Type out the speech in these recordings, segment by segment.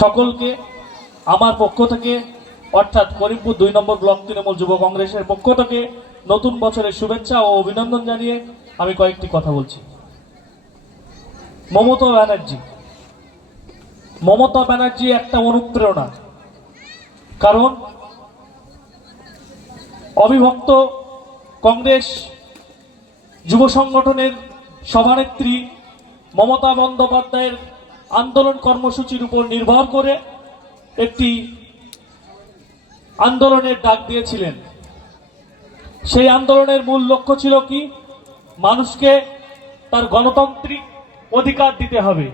সকলকে আমার পক্ষ থেকে, অর্থাৎ করিমপুর দুই নম্বর ব্লক তৃণমূল যুব কংগ্রেসের পক্ষ থেকে, নতুন বছরের শুভেচ্ছা ও অভিনন্দন জানিয়ে আমি কয়েকটি কথা বলছি। মমতা ব্যানার্জি। মমতা ব্যানার্জি একটা অনুপ্রেরণা। কারণ অবিভক্ত কংগ্রেস যুব সংগঠনের সভানেত্রী মমতা বন্দ্যোপাধ্যায়ের আন্দোলন কর্মসূচির উপর নির্ভর করে একটি আন্দোলনের ডাক দিয়েছিলেন। সেই আন্দোলনের মূল লক্ষ্য ছিল কি? মানুষকে তার গণতান্ত্রিক অধিকার দিতে হবে।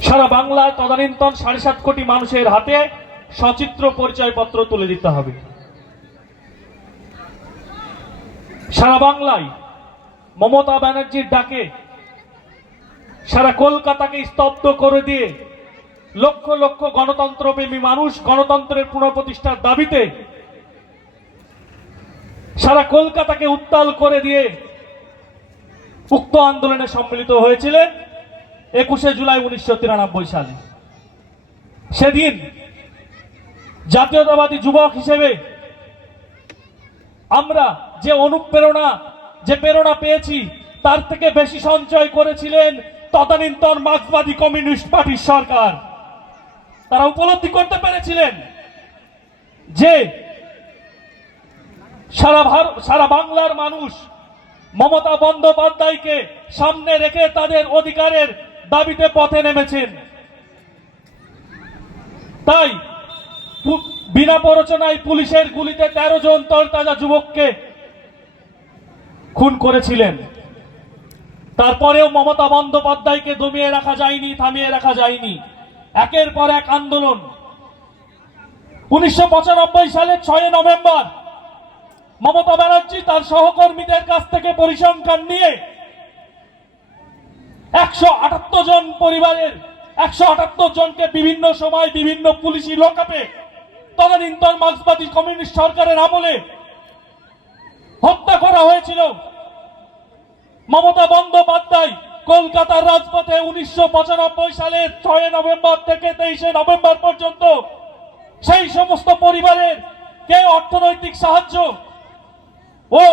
সারা বাংলায় তদানীন্তন সাড়ে সাত কোটি মানুষের হাতে সচিত্র পরিচয়পত্র তুলে দিতে হবে। সারা বাংলায় মমতা ব্যানার্জির ডাকে সারা কলকাতাকে স্তব্ধ করে দিয়ে লক্ষ লক্ষ গণতন্ত্রপ্রেমী মানুষ গণতন্ত্রের পুনঃপ্রতিষ্ঠার দাবিতে সারা কলকাতাকে উত্তাল করে দিয়ে উক্ত আন্দোলনে সম্মিলিত হয়েছিলেন একুশে জুলাই উনিশশো তিরানব্বই সালে। সেদিন জাতীয়তাবাদী যুবক হিসেবে আমরা যে অনুপ্রেরণা, যে প্রেরণা পেয়েছি, তার থেকে বেশি সঞ্চয় করেছিলেন তদানীন্তন মার্ক্সবাদী কমিউনিস্ট পার্টির সরকার। তারা উপলব্ধি করতে পেরেছিলেন যে সারা ভারত সারা বাংলার মানুষ মমতা বন্দ্যোপাধ্যায়কে সামনে রেখে তাদের অধিকারের দাবিতে পথে নেমেছেন। তাই বিনা প্ররোচনায় পুলিশের গুলিতে তেরো জন তরতাজা যুবককে খুন করেছিলেন। তারপরেও মমতা বন্দ্যোপাধ্যায়কে দমিয়ে রাখা যায়নি, থামিয়ে রাখা যায়নি। একের পর এক আন্দোলন। উনিশশো সালের ছয় নভেম্বর, মমতা ব্যানার্জি তার সহকর্মীদের কাছ থেকে পরিসংখ্যান নিয়ে একশো আটাত্তর জন পরিবারের একশো আটাত্তর জনকে বিভিন্ন সময় বিভিন্ন পুলিশি লোকাপে তদানীন্তন মার্ক্সবাদী কমিউনিস্ট সরকারের আমলে হত্যা করা হয়েছিল। মমতা বন্দ্যোপাধ্যায় কলকাতার রাজপথে উনিশশো পঁচানব্বই সালের ছয় নভেম্বর থেকে তেইশে নভেম্বর পর্যন্ত সেই সমস্ত পরিবারের কে অর্থনৈতিক সাহায্য ও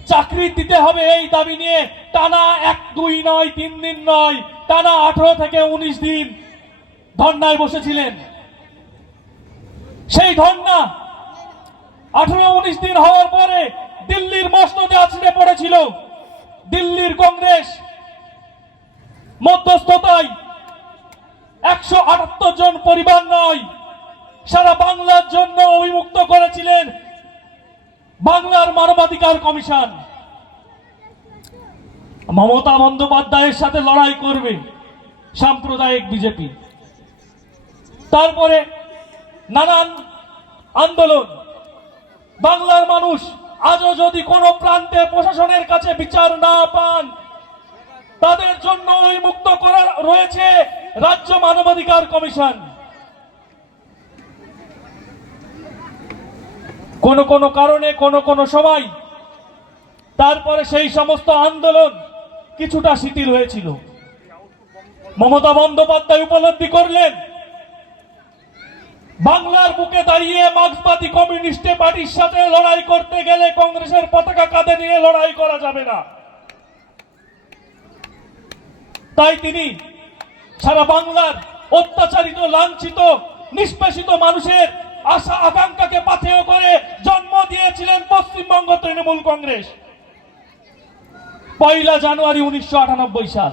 চাকরি দিতে হবে এই দাবি নিয়ে টানা এক, দুই নয়, তিন দিন নয়, টানা আঠারো থেকে উনিশ দিন ধর্নায় বসেছিলেন। সেই ধর্না আঠারো, উনিশ দিন হওয়ার পরে দিল্লির মসনদে আছড়ে পড়েছিল। দিল্লির কংগ্রেস মধ্যস্থতায় একশো আটাত্তর জন পরিবার নয়, সারা বাংলার জন্য অভিমুক্ত করেছিলেন বাংলার মানবাধিকার কমিশন। মমতা বন্দ্যোপাধ্যায়ের সাথে লড়াই করবে সাম্প্রদায়িক বিজেপি। তারপরে নানান আন্দোলন, বাংলার মানুষ আজও যদি কোনো প্রান্তে প্রশাসনের কাছে বিচার না পান, তাদের জন্য ওই মুক্ত করা রয়েছে রাজ্য মানবাধিকার কমিশন। কোন কোন কারণে, কোন কোন সময় তারপরে সেই সমস্ত আন্দোলন কিছুটা শিথিল হয়েছিল। মমতা বন্দ্যোপাধ্যায় উপলব্ধি করলেন বাংলার বুকে দাঁড়িয়ে মার্ক্সবাদী কমিউনিস্ট পার্টির সাথে লড়াই করতে গেলে কংগ্রেসের পতাকা কাঁধে নিয়ে লড়াই করা যাবে না। তাই তিনি সারা বাংলার অত্যাচারিত, লাঞ্ছিত, নিষ্পেষিত মানুষের আশা, আকাঙ্ক্ষাকে পাথেয় করে জন্ম দিয়েছিলেন পশ্চিমবঙ্গ তৃণমূল কংগ্রেস। পয়লা জানুয়ারি উনিশশো আটানব্বই সাল।